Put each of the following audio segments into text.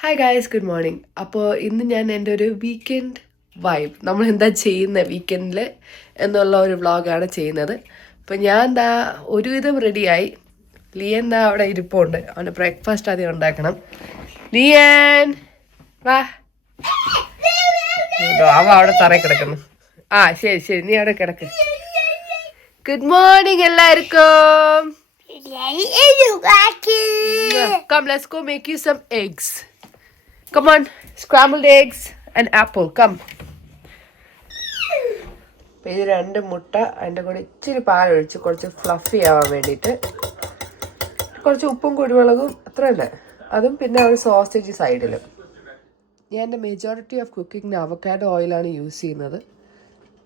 Hi guys, good morning. അപ്പോൾ ഇന്ന് ഞാൻ എൻ്റെ ഒരു വീക്കെൻഡ് വൈബ്, നമ്മൾ എന്താ ചെയ്യുന്ന വീക്കെൻഡിൽ എന്നുള്ള ഒരു വ്ളോഗാണ് ചെയ്യുന്നത്. അപ്പോൾ ഞാൻ എന്താ ഒരുവിധം റെഡിയായി. ലിയൻ എന്താ അവിടെ ഇരിപ്പുണ്ട്. അവൻ്റെ ബ്രേക്ക്ഫാസ്റ്റ് ആദ്യം ഉണ്ടാക്കണം. ലിയൻ വാ. അവ അവിടെ തറയിൽ കിടക്കുന്നു. ആ ശരി ശരി, നീ അവിടെ കിടക്ക്. ഗുഡ് മോർണിംഗ് എല്ലാവർക്കും. Come, let's go make you some eggs. Come on, scrambled eggs and apple. Come. ഇത് 2 മുട്ട, അതിൻ്റെ കൂടെ ഇച്ചിരി പാലൊഴിച്ച് കുറച്ച് ഫ്ലഫി ആവാൻ വേണ്ടിയിട്ട് കുറച്ച് ഉപ്പും കുരുമുളകും അത്ര തന്നെ. അതും പിന്നെ ഒരു സോസേജ് സൈഡിലും. ഞാൻ എൻ്റെ മെജോറിറ്റി ഓഫ് കുക്കിങ്ങിന് അവക്കാഡോ ഓയിലാണ് യൂസ് ചെയ്യുന്നത്.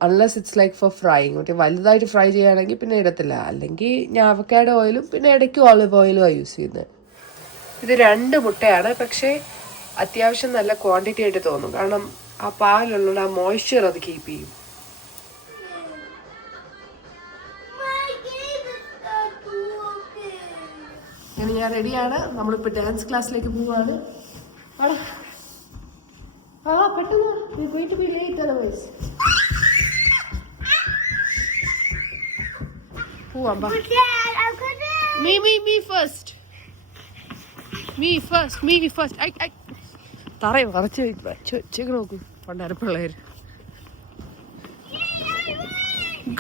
Unless it's like for frying. മറ്റേ വലുതായിട്ട് ഫ്രൈ ചെയ്യുകയാണെങ്കിൽ പിന്നെ ഇടത്തില്ല. അല്ലെങ്കിൽ ഞാൻ അവക്കാഡോ ഓയിലും പിന്നെ ഇടയ്ക്ക് ഓലിവ് ഓയിലുമാണ് യൂസ് ചെയ്യുന്നത്. ഇത് 2 മുട്ടയാണ്, പക്ഷേ അത്യാവശ്യം നല്ല ക്വാണ്ടിറ്റി ആയിട്ട് തോന്നും. കാരണം ആ പാലുള്ള ആ മോയ്സ്ചർ അത് കീപ്പ് ചെയ്യും. അങ്ങനെ ഞാൻ റെഡിയാണ്. നമ്മളിപ്പോൾ ഡാൻസ് ക്ലാസ്സിലേക്ക് പോവാണ്. പെട്ടെന്ന് പോവാം. Me first. തറയെ വറച്ച് വെച്ചേക്ക് നോക്കൂ പണ്ടാര പിള്ളേര്.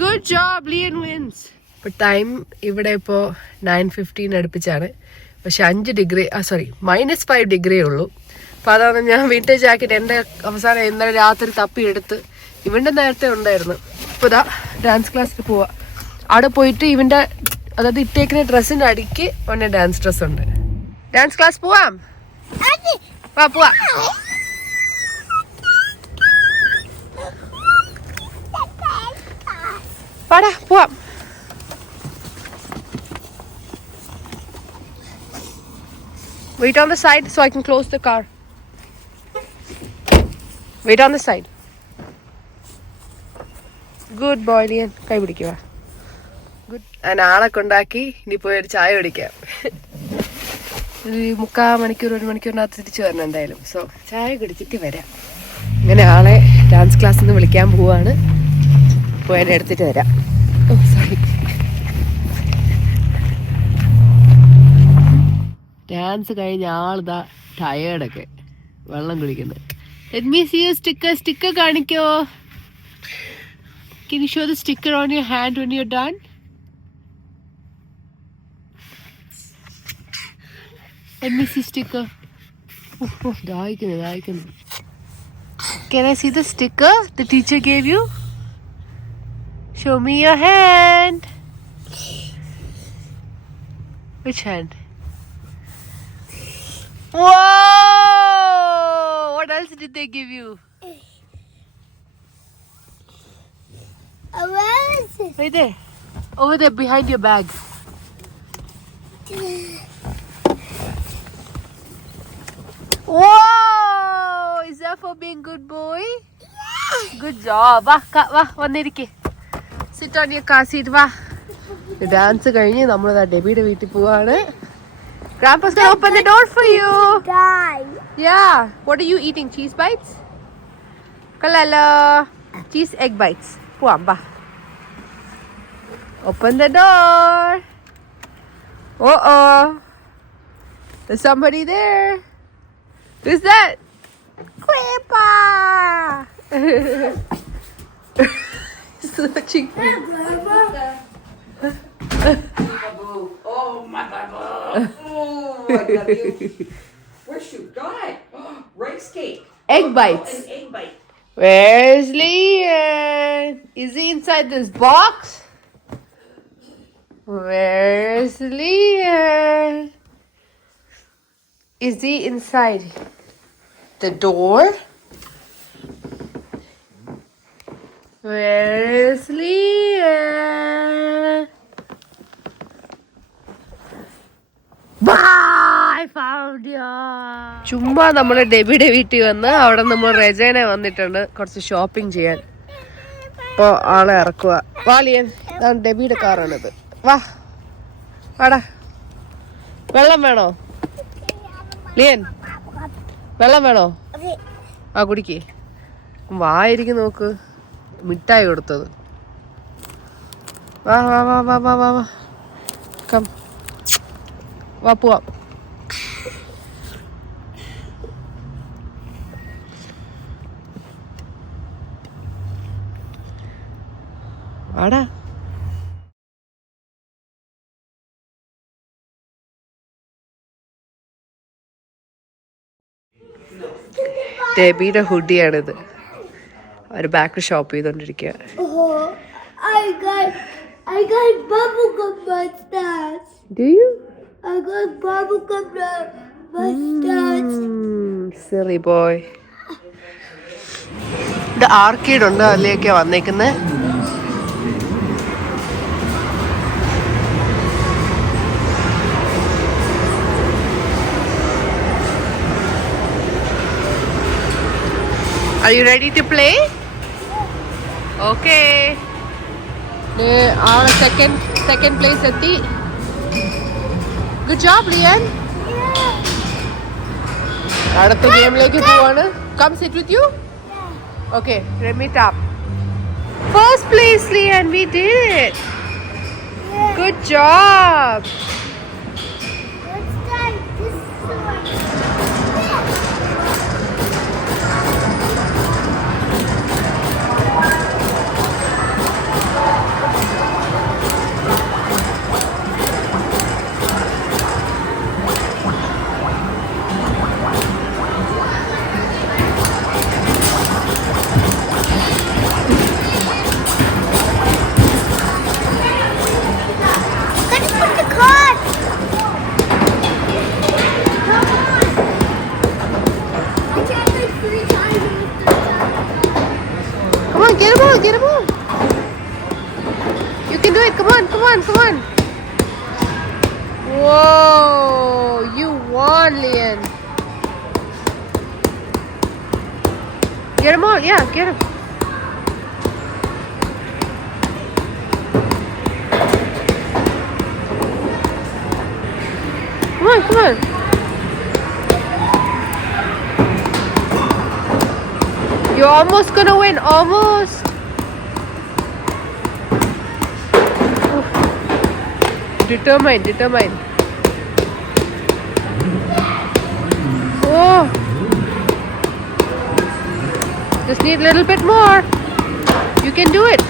Good job, Leon wins. ഇപ്പോൾ ടൈം ഇവിടെ ഇപ്പോൾ 9:15 അടുപ്പിച്ചാണ്. പക്ഷെ -5 ഡിഗ്രി ഉള്ളൂ. അപ്പോൾ അതാണ് ഞാൻ വിന്റർ ജാക്കറ്റ് എൻ്റെ അവസാനം ഇന്നലെ രാത്രി തപ്പിയെടുത്ത്. ഇവൻ്റെ നേരത്തെ ഉണ്ടായിരുന്നു. ഇപ്പോൾ ഇതാ ഡാൻസ് ക്ലാസ്സിൽ പോവാ. അവിടെ പോയിട്ട് ഇവൻ്റെ അതായത് ഇട്ടേക്കുന്ന ഡ്രസ്സിൻ്റെ അടിക്ക് അവൻ്റെ ഡാൻസ് ഡ്രസ്സ് ഉണ്ട്. ഡാൻസ് ക്ലാസ് പോവാം. പോവാം. പാടാ പോവാം. Wait on the side so I can close the car. Wait on the side. Good boy, Lian. കൈ പിടിക്കുക. ഗുഡ്. ഞാൻ ആളെ കൊണ്ടാക്കി ഇനി പോയി ഒരു ചായ കുടിക്കാം. ഒരു 1/4 മണിക്കൂർ 1 മണിക്കൂറിനകത്ത് തിരിച്ചു വരണം എന്തായാലും. സോ ചായ കുടിച്ചിട്ട് വരാം. അങ്ങനെ ആളെ ഡാൻസ് ക്ലാസ്സിൽ നിന്ന് വിളിക്കാൻ പോവാണ്. പോയി എന്നെ എടുത്തിട്ട് വരാം. സോറി. ഡാൻസ് കഴിഞ്ഞ ആളിതാ ടയേർഡൊക്കെ വെള്ളം കുടിക്കുന്നത്. Let me see your sticker കാണിക്കോ. Can you show the sticker on your hand when you're done? Let me see sticker. ദാഹിക്കുന്നു. Can I see the sticker the teacher gave you? Show me your hand. Which hand? Whoa! What else did they give you? Right there. Over there behind your bag. Whoa! Is that for being good boy? Yeah. Good job. Va, വന്നിരിക്കെ. Sit on your car seat. Va. Dance കഴിഞ്ഞ് നമ്മൾ ഡെബിയുടെ വീട്ടിൽ പോവാണ്. Grandpa's gonna open the door for you. Yeah. What are you eating? Cheese bites? Kalala. Cheese egg bites. പോവാം. Va. Open the door. Uh-oh. There's somebody there. Who's that? Grandpa! Searching for you. Oh, my Baba. Oh, I love you. Where's you got? Rice cake. Egg bites. An egg bite. Where's Lian? Is he inside this box? Where's Lian? Is he inside the door? Where's Lian? I found you. ചുമ്മാ നമ്മൾ ഡെബിയുടെ വീട്ടിൽ വന്ന് അവിടെ നമ്മൾ റെജേനെ വന്നിട്ടുണ്ട് കുറച്ച് shopping ചെയ്യാൻ. ഇപ്പോൾ ആളെ ഇറക്കുക. വാ ലിയൻ, ഇതാണ് ഡെബിയുടെ കാറാണിത്. വാടാ. വെള്ളം വേണോ ലിയൻ? വെള്ളം വേണോ? ആ കുടിക്കേ. വായിരിക്കും നോക്ക്. മിഠായി കൊടുത്തത്. വാ വാ വാ വാ വാ വാ വാ കം വാ പോവാം. വാടാ. ഡെബിയുടെ ഹുഡിയാണിത്. അവർ ബാക്കിൽ shop ചെയ്തോണ്ടിരിക്കുക. I got bubblegum mustache. Do you? I got bubblegum mustache. Silly boy. ഇത് ആർക്കേഡ് ഉണ്ട്, അതിലേക്കാ വന്നേക്കുന്നത്. Are you ready to play? Okay. Our second place at the. Good job, Lian. അടുത്ത ഗെയിമിലേക്ക് പോവാണ്. Come sit with you. Okay, let me tap. First place, Lian. We did it. Good job. Let's try this one. Get him on. You can do it. Come on. Whoa, you won, Lian. Get him on. Yeah, get him. Come on. You're almost gonna win. Almost. Determined. Oh. Just need a little bit more. You can do it.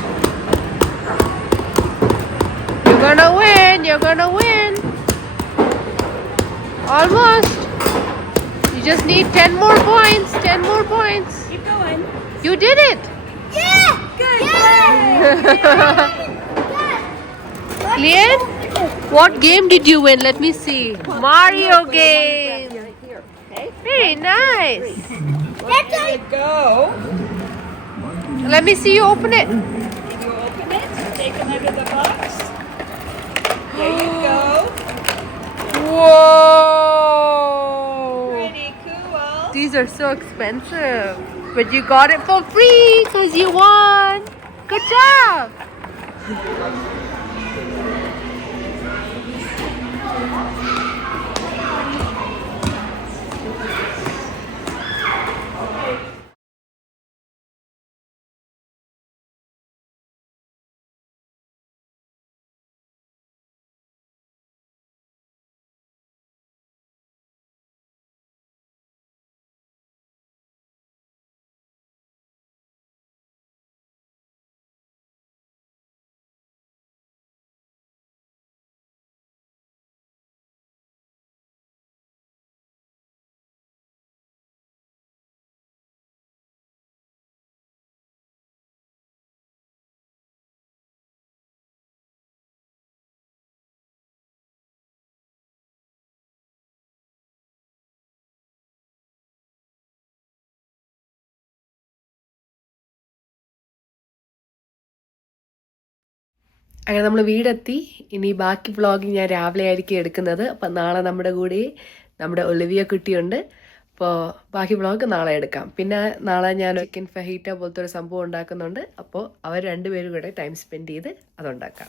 You're gonna win. Almost. You just need 10 more points. Keep going. You did it. Yeah! Good! Yeah! Lian, what game did you win? Let me see. Mario game. Okay. Very nice. There you go. Let me see you open it. You open it. Take it out of the box. There you go. Whoa. Pretty cool. These are so expensive. But you got it for free because you won. Good job. അങ്ങനെ നമ്മൾ വീടെത്തി. ഇനി ബാക്കി vlogging ഞാൻ രാവിലെ ആയിരിക്കും എടുക്കുന്നത്. അപ്പം നാളെ നമ്മുടെ കൂടെ നമ്മുടെ ഒളിവിയ കുട്ടിയുണ്ട്. അപ്പോൾ ബാക്കി വ്ളോഗ് നാളെ എടുക്കാം. പിന്നെ നാളെ ഞാൻ ചിക്കൻ ഫഹീറ്റ പോലത്തെ ഒരു സംഭവം ഉണ്ടാക്കുന്നുണ്ട്. അപ്പോൾ അവർ രണ്ടുപേരും കൂടെ ടൈം സ്പെൻഡ് ചെയ്ത് അതുണ്ടാക്കാം.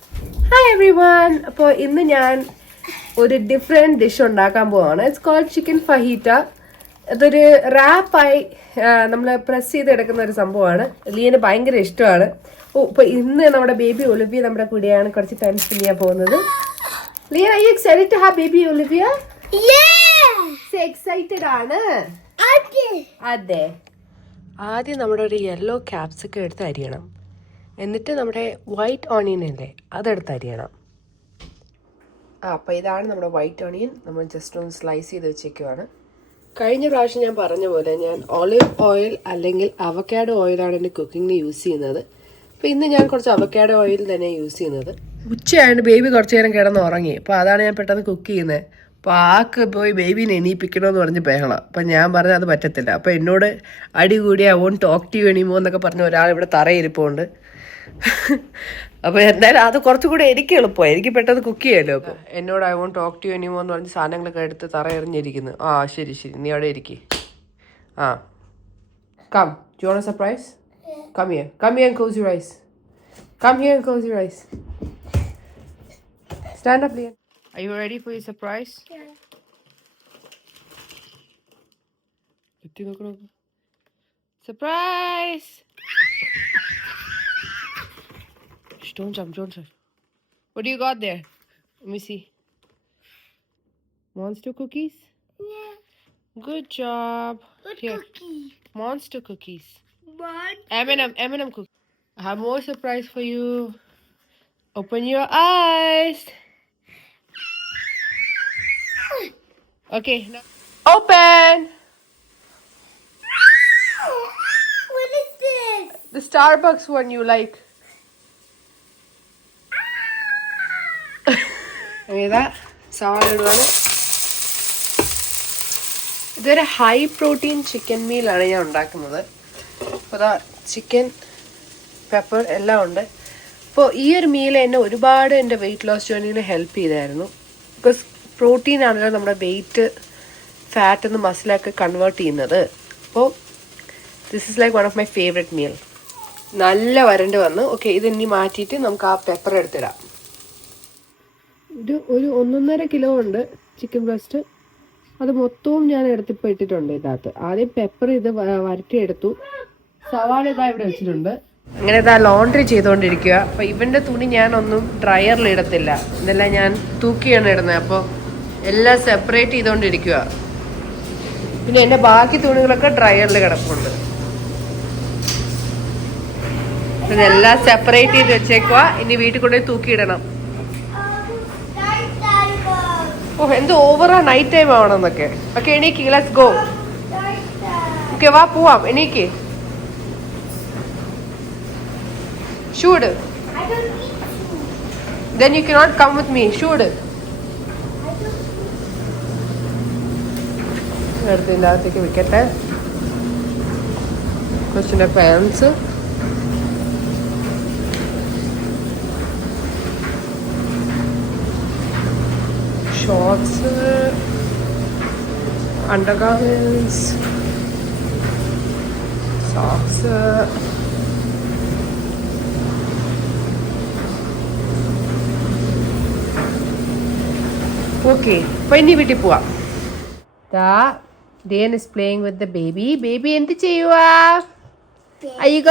Hi everyone. അപ്പോൾ ഇന്ന് ഞാൻ ഒരു ഡിഫറെൻറ്റ് ഡിഷ് ഉണ്ടാക്കാൻ പോവാണ്. It's called chicken fajita. അതൊരു റാപ്പായി നമ്മൾ പ്രസ് ചെയ്ത് എടുക്കുന്ന ഒരു സംഭവമാണ്. ലിയന് ഭയങ്കര ഇഷ്ടമാണ്. ഇപ്പൊ ഇന്ന് നമ്മുടെ ബേബി ഒലിവിയ നമ്മുടെ കൂടെയാണ് കുറച്ച് ടൈം സ്പെൻഡ് ചെയ്യാൻ പോകുന്നത്. ലിയൻ, are you excited to have baby Olivia? Yeah. Excited ആണ്. അതെ. ആദ്യം നമ്മുടെ ഒരു യെല്ലോ ക്യാപ്സിക്കം എടുത്ത് അരിയണം. എന്നിട്ട് നമ്മുടെ വൈറ്റ് ഓണിയൻ അല്ലേ, അതെടുത്ത് അരിയണം. അപ്പോൾ ഇതാണ് നമ്മുടെ വൈറ്റ് ഓണിയൻ. നമ്മൾ ജസ്റ്റ് ഒന്ന് സ്ലൈസ് ചെയ്ത് വെച്ചേക്കുവാണ്. കഴിഞ്ഞ പ്രാവശ്യം ഞാൻ പറഞ്ഞ പോലെ ഞാൻ ഓലിവ് ഓയിൽ അല്ലെങ്കിൽ അവക്കാഡോ ഓയിലാണ് എൻ്റെ കുക്കിങ്ങിന് യൂസ് ചെയ്യുന്നത്. അപ്പോൾ ഇന്ന് ഞാൻ കുറച്ച് അവക്കാഡോ ഓയിൽ തന്നെ യൂസ് ചെയ്യുന്നത്. ഉച്ചയായിട്ട് ബേബി കുറച്ച് നേരം കിടന്ന് ഉറങ്ങി. അപ്പോൾ അതാണ് ഞാൻ പെട്ടെന്ന് കുക്ക് ചെയ്യുന്നത്. അപ്പോൾ ആക്ക് പോയി ബേബീനെ എണീപ്പിക്കണമെന്ന് പറഞ്ഞ് ബഹളം. അപ്പം ഞാൻ പറഞ്ഞത് അത് പറ്റത്തില്ല. അപ്പോൾ എന്നോട് അടി കൂടി I won't talk to you anymore എന്നൊക്കെ പറഞ്ഞ് ഒരാൾ ഇവിടെ തറയിരിപ്പുണ്ട്. അപ്പോൾ എന്തായാലും അത് കുറച്ചുകൂടി എനിക്ക് എളുപ്പമായി, എനിക്ക് പെട്ടെന്ന് കുക്ക് ചെയ്യാമല്ലോ. അപ്പോൾ എന്നോട് I won't talk to you anymore എന്ന് പറഞ്ഞ് സാധനങ്ങളൊക്കെ എടുത്ത് തറ എറിഞ്ഞിരിക്കുന്നു. ആ ശരി ശരി, നീ അവിടെ ഇരിക്കും. ആ come, do you want a surprise? Come here and close your eyes. Come here and close your eyes. Stand up, Lian. Are you ready for your surprise? Yeah. Surprise! Shh, don't jump. What do you got there? Let me see. Monster cookies? Yeah. Good job. What Here. cookie? Monster cookies. What? M&M cookies. I have more surprise for you. Open your eyes. Okay. Now open. What is this? The Starbucks one you like. ഇതാ സവാള ഇടുവാണ്. ഇതൊരു high protein chicken മീലാണ് ഞാൻ ഉണ്ടാക്കുന്നത്. അപ്പോൾ അതാ chicken, pepper എല്ലാം ഉണ്ട്. അപ്പോൾ ഈ ഒരു മീൽ എന്നെ ഒരുപാട് എൻ്റെ വെയിറ്റ് ലോസ് ജേർണിയിൽ ഹെൽപ്പ് ചെയ്തായിരുന്നു. ബിക്കോസ് പ്രോട്ടീൻ ആണല്ലോ നമ്മുടെ വെയിറ്റ് ഫാറ്റ് എന്ന് മസിലൊക്കെ കൺവേർട്ട് ചെയ്യുന്നത്. അപ്പോൾ this is like one of my favourite meal. നല്ല വരണ്ട് വന്നു. ഓക്കെ, ഇത് ഇനി മാറ്റിയിട്ട് നമുക്ക് ആ പെപ്പർ എടുത്തിടാം. ഇത് ഒരു 1.5 കിലോ ഉണ്ട് ചിക്കൻ ബ്രസ്റ്റ്. അത് മൊത്തവും ഞാൻ എടുത്തിപ്പോൾ ഇട്ടിട്ടുണ്ട് ഇതിനകത്ത്. ആദ്യം പെപ്പർ ഇത് വരട്ടിയെടുത്തു. സവാള ഇതാ ഇവിടെ വെച്ചിട്ടുണ്ട്. അങ്ങനെ ഇതാ ലോണ്ട്രി ചെയ്തുകൊണ്ടിരിക്കുക. അപ്പോൾ ഇവൻ്റെ തുണി ഞാനൊന്നും ഡ്രയറിൽ ഇടത്തില്ല, ഇതെല്ലാം ഞാൻ തൂക്കിയാണ് ഇടുന്നത്. അപ്പോൾ എല്ലാം സെപ്പറേറ്റ് ചെയ്തുകൊണ്ടിരിക്കുക. പിന്നെ എൻ്റെ ബാക്കി തുണികളൊക്കെ ഡ്രയറിൽ കിടപ്പുണ്ട്. ഇതെല്ലാം സെപ്പറേറ്റ് ചെയ്ത് വെച്ചേക്കുക. ഇനി വീട്ടിൽ കൊണ്ടുപോയി തൂക്കിയിടണം. ഓ, എന്ത് ഓവറാ നൈറ്റ് ടൈം ആവണമെന്നൊക്കെ. ഓക്കെ, എണീക്ക്, ലെറ്റ്സ് ഗോ. ഓക്കെ, വാ പോവാം, എണീക്ക്. ഷൂട്. Then you cannot come with me. ഷൂട്. എടുത്തതിൻ്റെ അകത്തേക്ക് വെക്കട്ടെ. കൊച്ചിൻ്റെ pants, shorts, undergarments, socks. Okay, അപ്പോൾ ഇനി വീട്ടിൽ പോവാം. Dian is playing with the baby. Baby എന്ത് ചെയ്യുവാ? Are you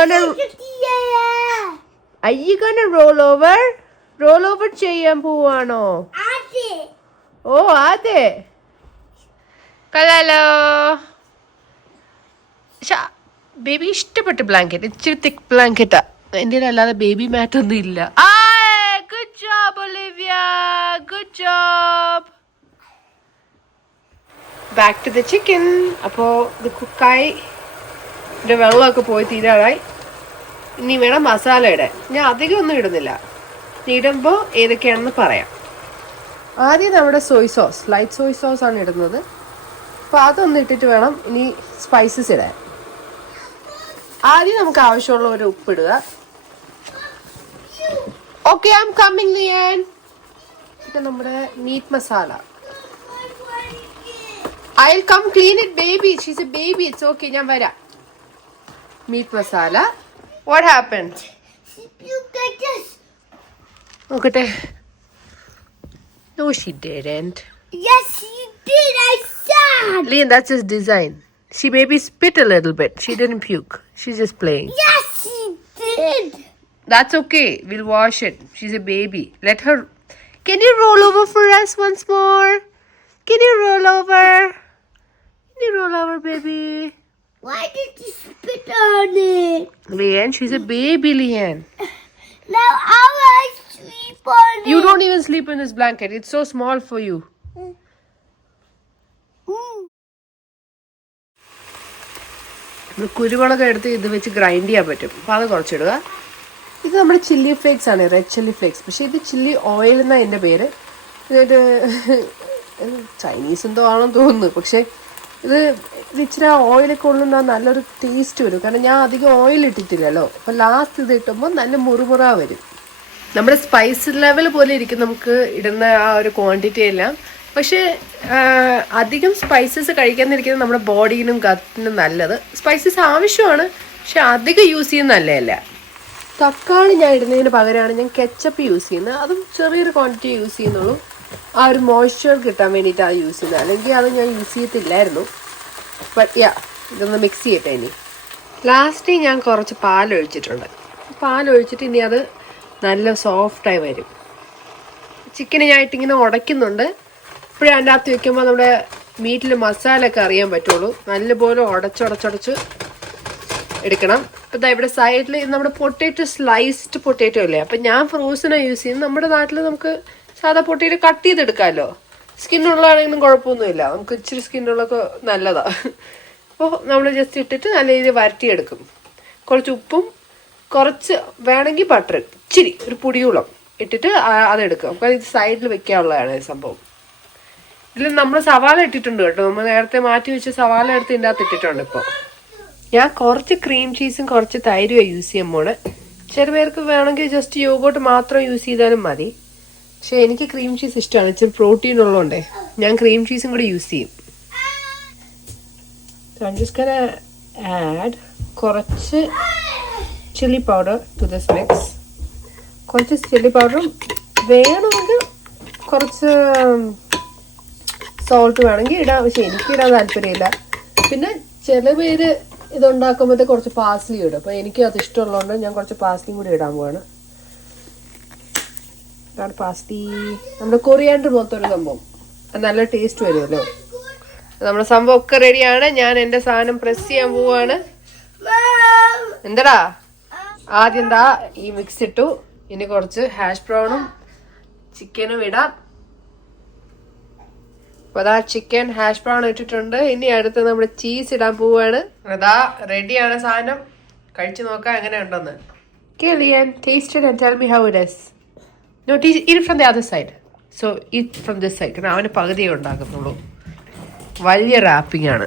gonna roll over? Roll over ചെയ്യാൻ പോവാണോ? ഓ അതെ, കലാലോ. ബേബി ഇഷ്ടപ്പെട്ട ബ്ലാങ്കറ്റ്, ഇച്ചിരി തിക്ക് ബ്ലാങ്കറ്റാ. എൻ്റെ അല്ലാതെ ബേബി മാറ്റ് ഒന്നും ഇല്ല. Good job Olivia, good job. Back to the chicken. അപ്പോൾ ഇത് കുക്കായി, ഇതിൻ്റെ വെള്ളമൊക്കെ പോയി തീരാറായി. ഇനി വേണം മസാല ഇടാൻ. ഞാൻ അധികം ഒന്നും ഇടുന്നില്ല, ഇടുമ്പോൾ ഏതൊക്കെയാണെന്ന് പറയാം. ആദ്യം നമ്മുടെ Soy sauce, light Soy sauce ആണ് ഇടുന്നത്. അപ്പോൾ അതൊന്ന് ഇട്ടിട്ട് വേണം ഇനി സ്പൈസസ് ഇടാൻ. ആദ്യം നമുക്ക് ആവശ്യമുള്ള ഒരു ഉപ്പിടുക. ഓക്കെ, ഐ ആം കമ്മിങ് ലിയൻ. പിന്നെ നമ്മുടെ meat masala. I'll come clean it, baby. She's a baby. It's okay. ഞാൻ വരാം. Meat masala. What happened? You get this. നോക്കട്ടെ. No, she didn't. Yes, you did. I saw. Lian, that's his design. She maybe spit a little bit. She didn't puke. She's just playing. Yes, she did. That's okay. We'll wash it. She's a baby. Let her. Can you roll over for us once more? Can you roll over? Can you roll over, baby? Why did you spit on it? Lian, she's a baby, Lian. Now I will sleep on it. You don't even sleep in this blanket. It's so small for you. Mm. കുരുമുളക് എടുത്ത് ഇത് വെച്ച് grind ചെയ്യാൻ പറ്റും. അപ്പോൾ അത് കുറച്ചിടുക. ഇത് നമ്മുടെ ചില്ലി ഫ്ലേക്സ് ആണ്, റെഡ് ചില്ലി ഫ്ലേക്സ്. പക്ഷേ ഇത് ചില്ലി ഓയിൽ എന്നാണ് എൻ്റെ പേര്. ഇതൊരു ചൈനീസ് എന്തോ ആണെന്ന് തോന്നുന്നു. പക്ഷേ ഇത് ഇച്ചിരി ഓയിലൊക്കെ ഉള്ളുന്ന നല്ലൊരു ടേസ്റ്റ് വരും. കാരണം ഞാൻ അധികം ഓയിൽ ഇട്ടിട്ടില്ലല്ലോ. അപ്പോൾ ലാസ്റ്റ് ഇത് ഇട്ടുമ്പോൾ നല്ല മുറുമുറ വരും. നമ്മുടെ സ്പൈസ് ലെവൽ പോലെ ഇരിക്കും നമുക്ക് ഇടുന്ന ആ ഒരു ക്വാണ്ടിറ്റി എല്ലാം. പക്ഷേ അധികം സ്പൈസസ് കഴിക്കാതിരിക്കുന്നത് നമ്മുടെ ബോഡിയിനും ഗട്ടിനും നല്ലത്. സ്പൈസസ് ആവശ്യമാണ്, പക്ഷെ അധികം യൂസ് ചെയ്യുന്ന നല്ലതല്ല. തക്കാളി ഞാൻ ഇടുന്നതിന് പകരമാണ് ഞാൻ കെച്ചപ്പ് യൂസ് ചെയ്യുന്നത്. അതും ചെറിയൊരു ക്വാണ്ടിറ്റി യൂസ് ചെയ്യുന്നുള്ളൂ. ആ ഒരു മോയ്സ്ചർ കിട്ടാൻ വേണ്ടിയിട്ടാണ് യൂസ് ചെയ്യുന്നത്. അല്ലെങ്കിൽ അത് ഞാൻ യൂസ് ചെയ്യത്തില്ലായിരുന്നു. ബട്ട് ഇതൊന്ന് മിക്സ് ചെയ്യട്ടെ. ഇനി ലാസ്റ്റ് ഞാൻ കുറച്ച് പാലൊഴിച്ചിട്ടുണ്ട്. പാലൊഴിച്ചിട്ട് ഇനി അത് നല്ല സോഫ്റ്റായി വരും. ചിക്കന് ഞാനിട്ടിങ്ങനെ ഉടയ്ക്കുന്നുണ്ട്. ഇപ്പോഴും അതിൻ്റെ അകത്ത് വെക്കുമ്പോൾ നമ്മുടെ മീറ്റിൽ മസാല ഒക്കെ അറിയാൻ പറ്റുള്ളൂ. നല്ലപോലെ ഉടച്ചുടച്ചുടച്ച് എടുക്കണം. അപ്പോൾ ഇവിടെ സൈഡിൽ നമ്മുടെ പൊട്ടേറ്റോ സ്ലൈസ്ഡ് പൊട്ടേറ്റോ അല്ലേ, അപ്പം ഞാൻ ഫ്രോസനാണ് യൂസ് ചെയ്യുന്നത്. നമ്മുടെ നാട്ടിൽ നമുക്ക് സാധാ പൊട്ടേറ്റോ കട്ട് ചെയ്തെടുക്കാമല്ലോ. സ്കിന്നുള്ളതാണെങ്കിലും കുഴപ്പമൊന്നുമില്ല. നമുക്ക് ഇച്ചിരി സ്കിന്നുള്ളതൊക്കെ നല്ലതാണ്. അപ്പോൾ നമ്മൾ ജസ്റ്റ് ഇട്ടിട്ട് നല്ല രീതിയിൽ വരട്ടിയെടുക്കും. കുറച്ച് ഉപ്പും കുറച്ച് വേണമെങ്കിൽ ബട്ടർ ഇച്ചിരി ഒരു പൊടിയോളം ഇട്ടിട്ട് അതെടുക്കും. അപ്പോൾ ഇത് സൈഡിൽ വെക്കാനുള്ളതാണ് ഈ സംഭവം. ഇതിൽ നമ്മൾ സവാള ഇട്ടിട്ടുണ്ട് കേട്ടോ. നമ്മൾ നേരത്തെ മാറ്റി വെച്ച് സവാള എടുത്ത് ഇതിൻ്റെ അകത്ത് ഇട്ടിട്ടുണ്ട്. ഇപ്പോൾ ഞാൻ കുറച്ച് ക്രീം ചീസും കുറച്ച് തൈരും യൂസ് ചെയ്യുമ്പോൾ ചില പേർക്ക് വേണമെങ്കിൽ ജസ്റ്റ് യോഗോട്ട് മാത്രം യൂസ് ചെയ്താലും മതി. പക്ഷെ എനിക്ക് ക്രീം ചീസ് ഇഷ്ടമാണ്. ഇച്ചിരി പ്രോട്ടീൻ ഉള്ളതുകൊണ്ടേ ഞാൻ ക്രീം ചീസും കൂടി യൂസ് ചെയ്യും. I'm just gonna add കുറച്ച് chilli powder to this mix. കുറച്ച് ചില്ലി പൗഡറും വേണമെങ്കിൽ കുറച്ച് സോൾട്ട് വേണമെങ്കിൽ ഇടാം. പക്ഷെ എനിക്കിടാൻ താല്പര്യമില്ല. പിന്നെ ചില പേര് ഇതുണ്ടാക്കുമ്പോഴത്തെ കുറച്ച് പാസ്ലി ഇടും. അപ്പോൾ എനിക്ക് അത് ഇഷ്ടമുള്ളതുകൊണ്ട് ഞാൻ കുറച്ച് പാസ്ലിയും കൂടി ഇടാൻ പോവാണ്. ഇതാണ് പാസ്ലി. നമ്മുടെ കൊറിയാണ്ടർ പോലത്തെ ഒരു സംഭവം. അത് നല്ല ടേസ്റ്റ് വരുമല്ലോ. നമ്മുടെ സംഭവം ഒക്കെ റെഡിയാണ്. ഞാൻ എൻ്റെ സാധനം പ്രസ് ചെയ്യാൻ പോവാണ്. എന്താടാ ആദ്യം ഈ മിക്സ് ഇട്ടു. ഇനി കുറച്ച് ഹാഷ് ബ്രൗണും ചിക്കനും ഇടാം. അപ്പോൾ അതാ ചിക്കൻ ഹാഷ് ബ്രൗൺ ഇട്ടിട്ടുണ്ട്. ഇനി അടുത്ത് നമ്മൾ ചീസ് ഇടാൻ പോവാണ്. അതാ റെഡിയാണ് സാധനം. കഴിച്ചു നോക്കാം എങ്ങനെ ഉണ്ടെന്ന്. Okay, Lian, taste it and tell me how it is. No, eat it from the other side. So eat from this side. കാരണം അവന് പകുതിയേ ഉണ്ടാക്കുന്നുള്ളൂ. വലിയ റാപ്പിംഗ് ആണ്.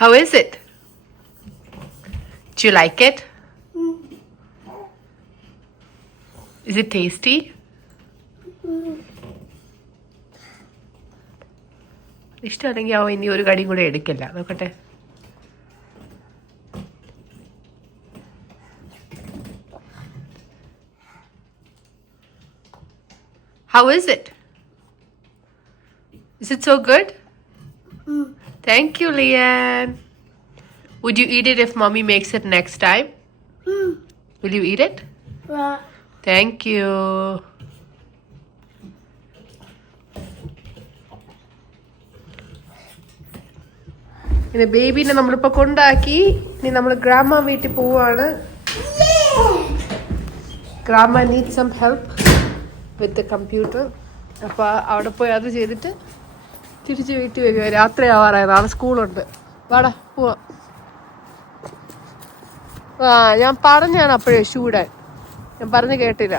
How is it? Do you like it? Is it tasty? ഇഷ്ടമാണെങ്കിൽ അവൻ ഇനി ഒരു കടിയും കൂടെ എടുക്കില്ല. നോക്കട്ടെ. How is it? Is it so good? Thank you, Lian. Would you eat it if mommy makes it next time? Will you eat it? Yeah. Thank you. ഇനി ബേബിനെ നമ്മളിപ്പോൾ കൊണ്ടാക്കി. ഇനി നമ്മൾ ഗ്രാമ വീട്ടിൽ പോവാണ്. Grandma need some help with the computer. അപ്പോൾ അവിടെ പോയി അത് ചെയ്തിട്ട് തിരിച്ച് വീട്ടിൽ വരിക. രാത്രി ആവാറായി. നാളെ സ്കൂളുണ്ട്. വാടാ പോവാ. ഞാൻ പറഞ്ഞാണ് അപ്പോഴേ ഷൂടാൻ. ഞാൻ പറഞ്ഞ് കേട്ടില്ല.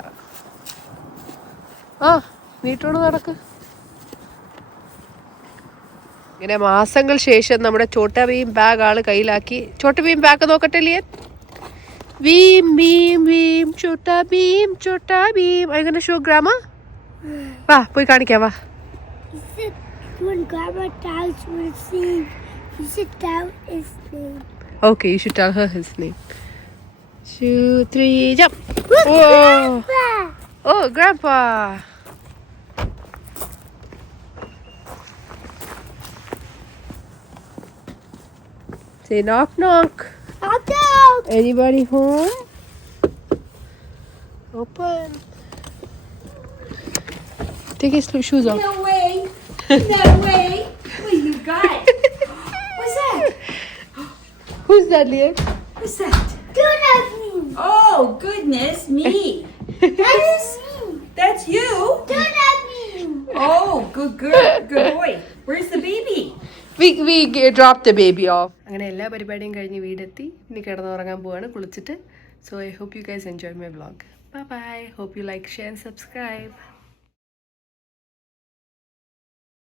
നീട്ടോട് നടക്ക്. ഇങ്ങനെ മാസങ്ങൾ ശേഷം നമ്മുടെ ചോട്ടാ ഭീം ബാഗ് ആള് കയ്യിലാക്കി. ചോട്ടാ ഭീം ബാഗ് നോക്കട്ടെ Lian. ഭീം ഭീം ഭീം ചോട്ടാ ഭീം ചോട്ടാ ഭീം. അങ്ങനെ ഷോ ഗ്രാമ. വാ പോയി കാണിക്കാം. വാ. When Grandma tells me to sing, you should tell his name. Okay, you should tell her his name. 2, 3, jump. Whoa. Oh, Grandpa. Say knock knock. Knock knock. Anybody home? Open. Take his shoes off. No way. No way. What you got? What's that? Who's that, Liam? What's that? Do not me. Oh, goodness me. That's me. That's you? Do not me. Oh, good girl. Good boy. Where's the baby? We dropped the baby off. അങ്ങനെ എല്ലാ പരിപാടിയും കഴിഞ്ഞ് വീടെത്തി. ഇനി കിടന്നുറങ്ങാൻ പോവാണ് കുളിച്ചിട്ട്. So I hope you guys enjoyed my vlog. Bye bye. Hope you like, share and subscribe.